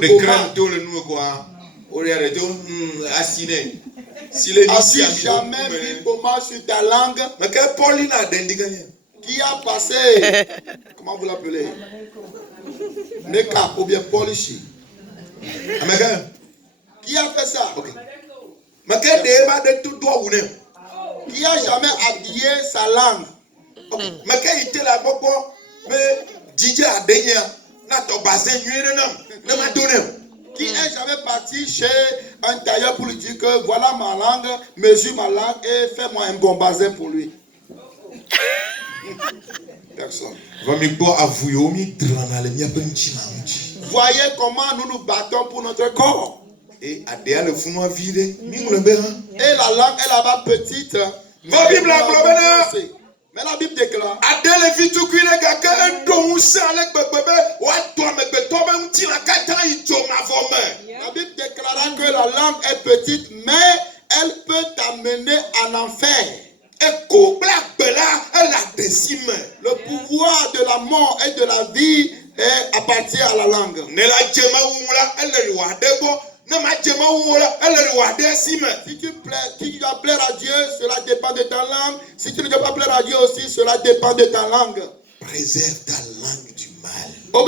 De crainte tout le nous quoi. As-tu jamais vu comment sur ta langue? Mais quel Pauline a d'indignation? Qui a passé? Comment vous l'appelez? Neka ou bien Polishi? Qui a fait ça? Mais quel débat de tout doigt ou non? Qui a jamais habillé sa langue? Mais quel était là pour mais Didier a dénié n'a ton bassin nuit non m'a donné. Qui est jamais parti chez un tailleur pour lui dire que voilà ma langue, mesure ma langue et fais-moi un bon bassin pour lui? Personne. Voyez comment nous nous battons pour notre corps. Et la langue est là-bas petite. Mais la Bible déclare. La Bible déclara que la langue est petite, mais elle peut t'amener en enfer. Le pouvoir de la mort et de la vie appartient à la langue. Si tu dois plaire à Dieu, cela dépend de ta langue. Si tu ne dois pas plaire à Dieu aussi, cela dépend de ta langue. Préserve ta langue du mal. Dans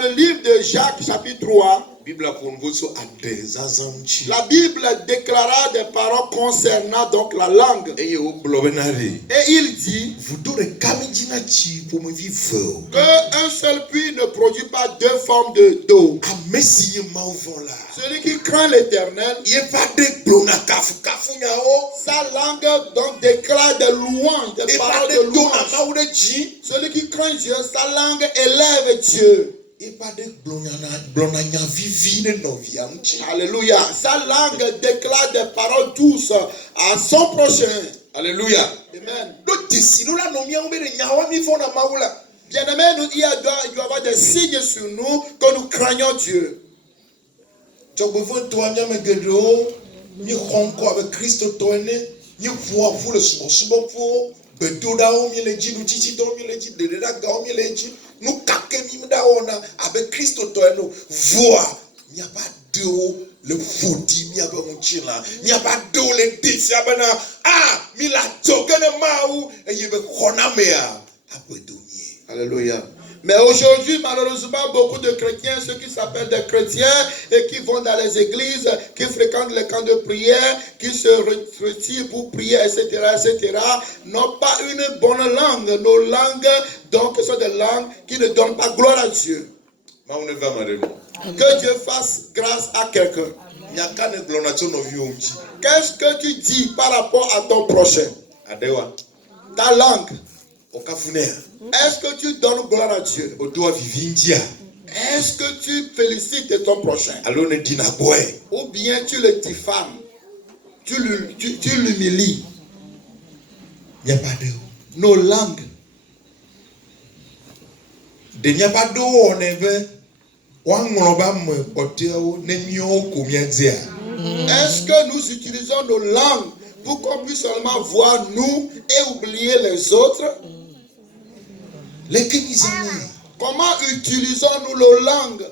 le livre de Jacques, chapitre 3, la Bible déclara des paroles concernant donc la langue. Et il dit qu'un seul puits ne produit pas deux formes d'eau. Celui qui craint l'Éternel, sa langue donc déclare des louanges, des paroles de louanges. Celui qui craint Dieu, sa langue élève Dieu. Alléluia. Sa langue déclare des paroles douces à son prochain. Alléluia. Amen. Bien-aimés, il doit y avoir des signes sur nous que nous craignons Dieu. Nous avec Christ voix. Il n'y a pas d'eau, le fouti, il n'y a pas mon chila, il n'y a pas d'eau, le défi, il a toqué maou, et il veut qu'on a Alléluia. Mais aujourd'hui, malheureusement, beaucoup de chrétiens, ceux qui s'appellent des chrétiens et qui vont dans les églises, qui fréquentent les camps de prière, qui se retirent pour prier, etc., n'ont pas une bonne langue. Nos langues, donc, sont des langues qui ne donnent pas gloire à Dieu. Que Dieu fasse grâce à quelqu'un. Qu'est-ce que tu dis par rapport à ton prochain? Ta langue. Est-ce que tu donnes gloire à Dieu? Est-ce que tu félicites ton prochain? Ou bien tu le diffames? Tu l'humilies? Nos langues. Est-ce que nous utilisons nos langues pour qu'on puisse seulement voir nous et oublier les autres? Comment utilisons-nous nos langues?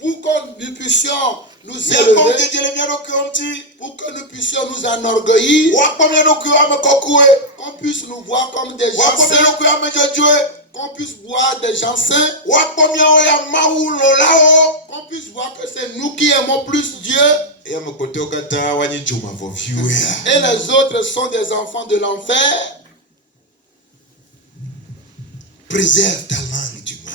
Pour que nous puissions nous élever, pour que nous puissions nous enorgueillir, qu'on puisse nous voir comme des gens saints, qu'on puisse voir des gens saints, qu'on puisse voir que c'est nous qui aimons plus Dieu et les autres sont des enfants de l'enfer. Préserve ta langue du mal.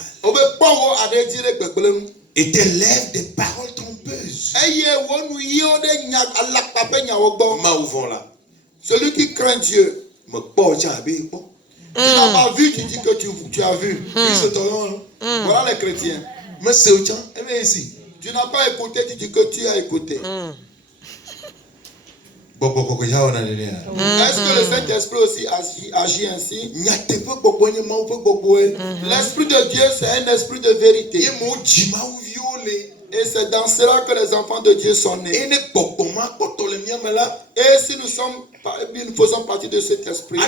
Et t'élève des paroles trompeuses. Celui qui craint Dieu. Tu n'as pas vu, tu dis que tu as vu. Voilà les chrétiens. Tu n'as pas écouté, tu dis que tu as écouté. Est-ce que le Saint-Esprit aussi agit ainsi? L'Esprit de Dieu, c'est un esprit de vérité. Et c'est dans cela que les enfants de Dieu sont nés. Et si nous faisons partie de cet esprit,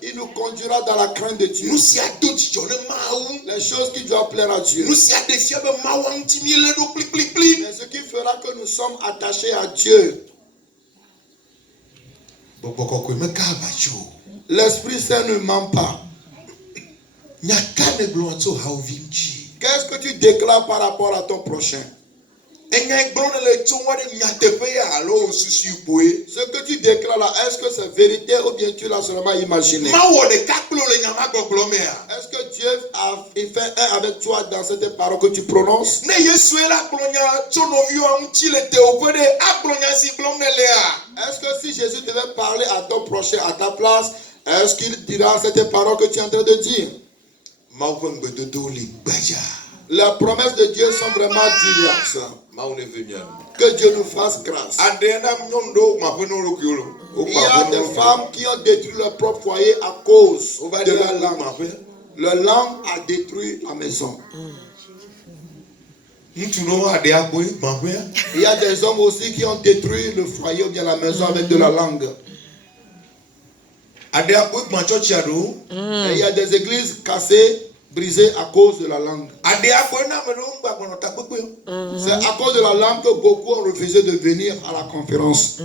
il nous conduira dans la crainte de Dieu. Les choses qui doivent plaire à Dieu. Mais ce qui fera que nous sommes attachés à Dieu. L'Esprit Saint ne ment pas. Qu'est-ce que tu déclares par rapport à ton prochain? Ce que tu déclares là, est-ce que c'est vérité ou bien tu l'as seulement imaginé? Est-ce que Dieu a fait un avec toi dans cette parole que tu prononces? Est-ce que si Jésus devait parler à ton prochain à ta place, est-ce qu'il dira cette parole que tu es en train de dire? Les promesses de Dieu sont vraiment diverses. Que Dieu nous fasse grâce. Il y a des femmes qui ont détruit leur propre foyer à cause de la langue. Leur langue a détruit la maison. Il y a des hommes aussi qui ont détruit le foyer ou bien la maison avec de la langue. Et il y a des églises cassées, brisées à cause de la langue. C'est à cause de la langue que beaucoup ont refusé de venir à la conférence.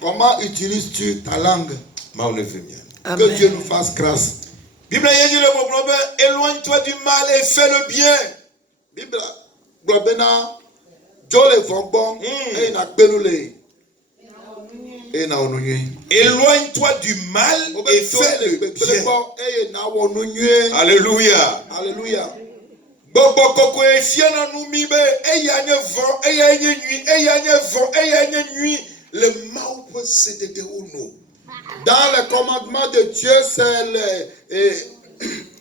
Comment utilises-tu ta langue? Que Dieu nous fasse grâce. Éloigne-toi du mal et fais le bien. Éloigne-toi du mal et fais le bien. Alléluia. Alléluia. Dans le commandement de Dieu, c'est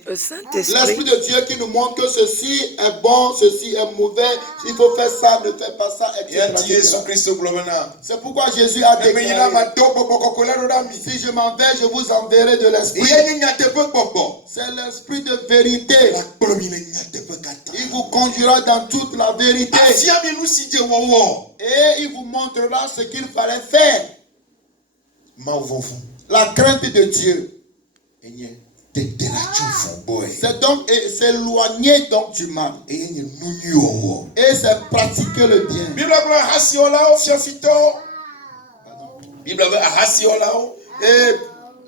l'Esprit de Dieu qui nous montre que ceci est bon, ceci est mauvais, il faut faire ça, ne fais pas ça, etc. C'est pourquoi Jésus a déclaré: si je m'en vais, je vous enverrai de l'Esprit. C'est l'Esprit de vérité. Il vous conduira dans toute la vérité. Et il vous montrera ce qu'il fallait faire. La crainte de Dieu. C'est donc s'éloigner donc du mal. Et c'est pratiquer le bien. Et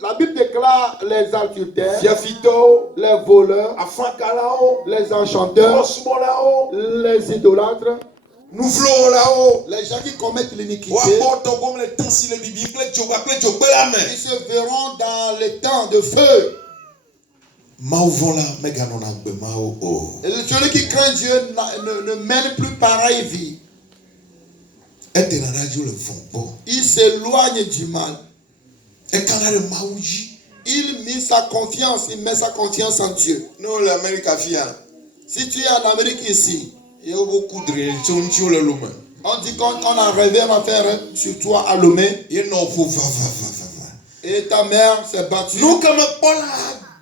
la Bible déclare les adultères, les voleurs, les enchanteurs, les idolâtres, les gens qui commettent l'iniquité. Ils se verront dans les temps de feu. Et celui qui craint Dieu ne mène plus pareille vie. Il s'éloigne du mal. Il met sa confiance en Dieu. Si tu es en Amérique ici, on dit qu'on a rêvé à faire sur toi à Lomé. Et ta mère s'est battue.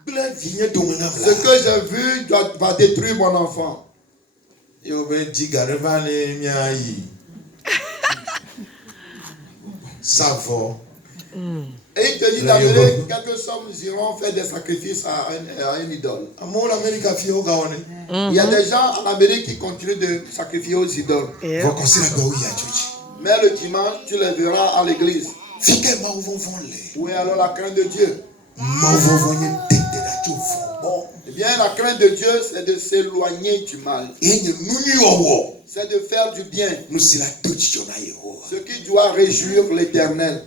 Ce que j'ai vu va détruire mon enfant. Et il te dit d'amener quelques sommes, nous irons faire des sacrifices à une idole. Il y a des gens en Amérique qui continuent de sacrifier aux idoles. Mais le dimanche, tu les verras à l'église. Oui, alors la crainte de Dieu. Eh bien, la crainte de Dieu, c'est de s'éloigner du mal. C'est de faire du bien. Ce qui doit réjouir l'Éternel.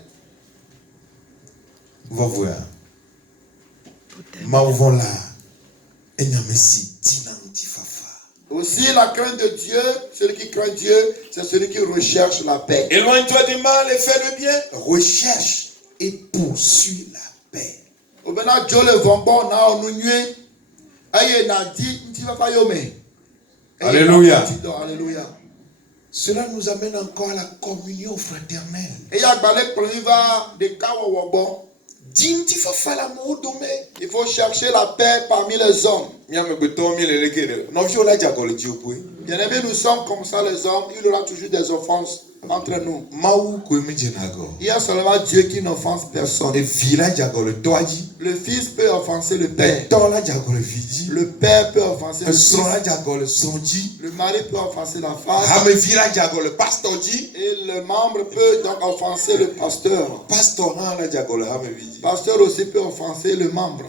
Aussi, la crainte de Dieu, celui qui craint Dieu, c'est celui qui recherche la paix. Éloigne-toi du mal et fais le bien. Recherche et poursuis la paix. Alléluia. Alléluia. Cela nous amène encore à la communion fraternelle. dim ti fa fa la mo do me. Il faut chercher la paix parmi les hommes. Miame beto mi le lekere. No vi ola jagol ji opui. Bien-aimés, nous sommes comme ça les hommes. Il y aura toujours des offenses entre nous. Mawu ko mi jenago. Il y a seulement Dieu qui n'offense personne. E vila jagol toaji. Le fils peut offenser le père. Tola jagol viji. Le père peut offenser le fils. Sora jagol sonji. Le mari peut offenser la femme. Ha me vila jagol pastorji. Et le membre peut donc offenser le pasteur. Pastor ha la jagol ha me viji. Pasteur aussi peut offenser le membre.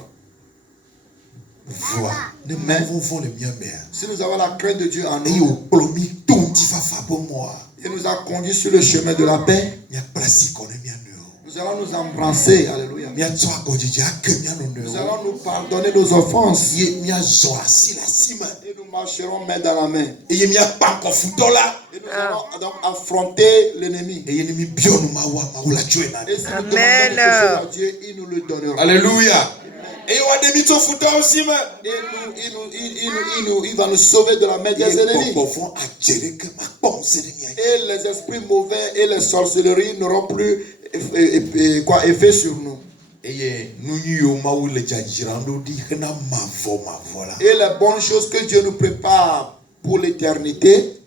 Voix. Ne m'avons vont le mien mère. Si nous avons la crainte de Dieu en Et nous, au plomi ton ti fa fa pour moi. il nous a conduits sur le chemin de la paix, Mia prasi kono mia no. nous allons nous embrasser. Alléluia. Mia tsoa godji ake mia no Nous no. allons nous pardonner nos offenses. Ye mia zo asi la sima. Et nous marcherons main dans la main. Et ye mia panko futola. Et nous allons donc affronter l'ennemi. Et ye ni mi bionu mawa la chuena. Et si nous demandons quelque chose à Dieu, il nous le donnera. Alléluia. Et on a des mythos foutants aussi, mais. Et il va nous sauver de la main des ennemis. Et les esprits mauvais et les sorcelleries n'auront plus effet sur nous. Et les bonnes choses que Dieu nous prépare pour l'éternité,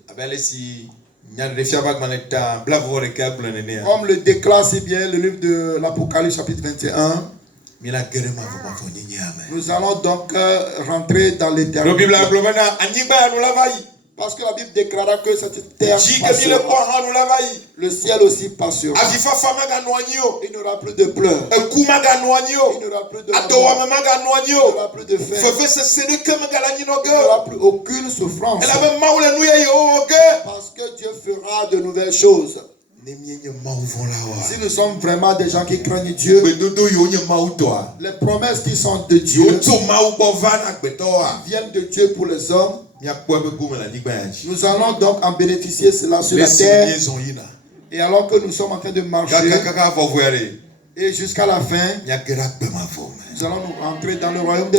comme le déclare si bien le livre de l'Apocalypse chapitre 21, nous allons donc rentrer dans l'éternité. Parce que la Bible déclara que cette terre passera. Le ciel aussi passera. Il n'y aura plus de pleurs. Il n'y aura plus de mort. Il n'y aura plus de faim. Il n'y aura plus aucune souffrance. Parce que Dieu fera de nouvelles choses. Si nous sommes vraiment des gens qui craignent Dieu, les promesses qui sont de Dieu, qui viennent de Dieu pour les hommes, nous allons donc en bénéficier cela sur la terre. Et alors que nous sommes en train de marcher, et jusqu'à la fin, nous allons nous rentrer dans le royaume de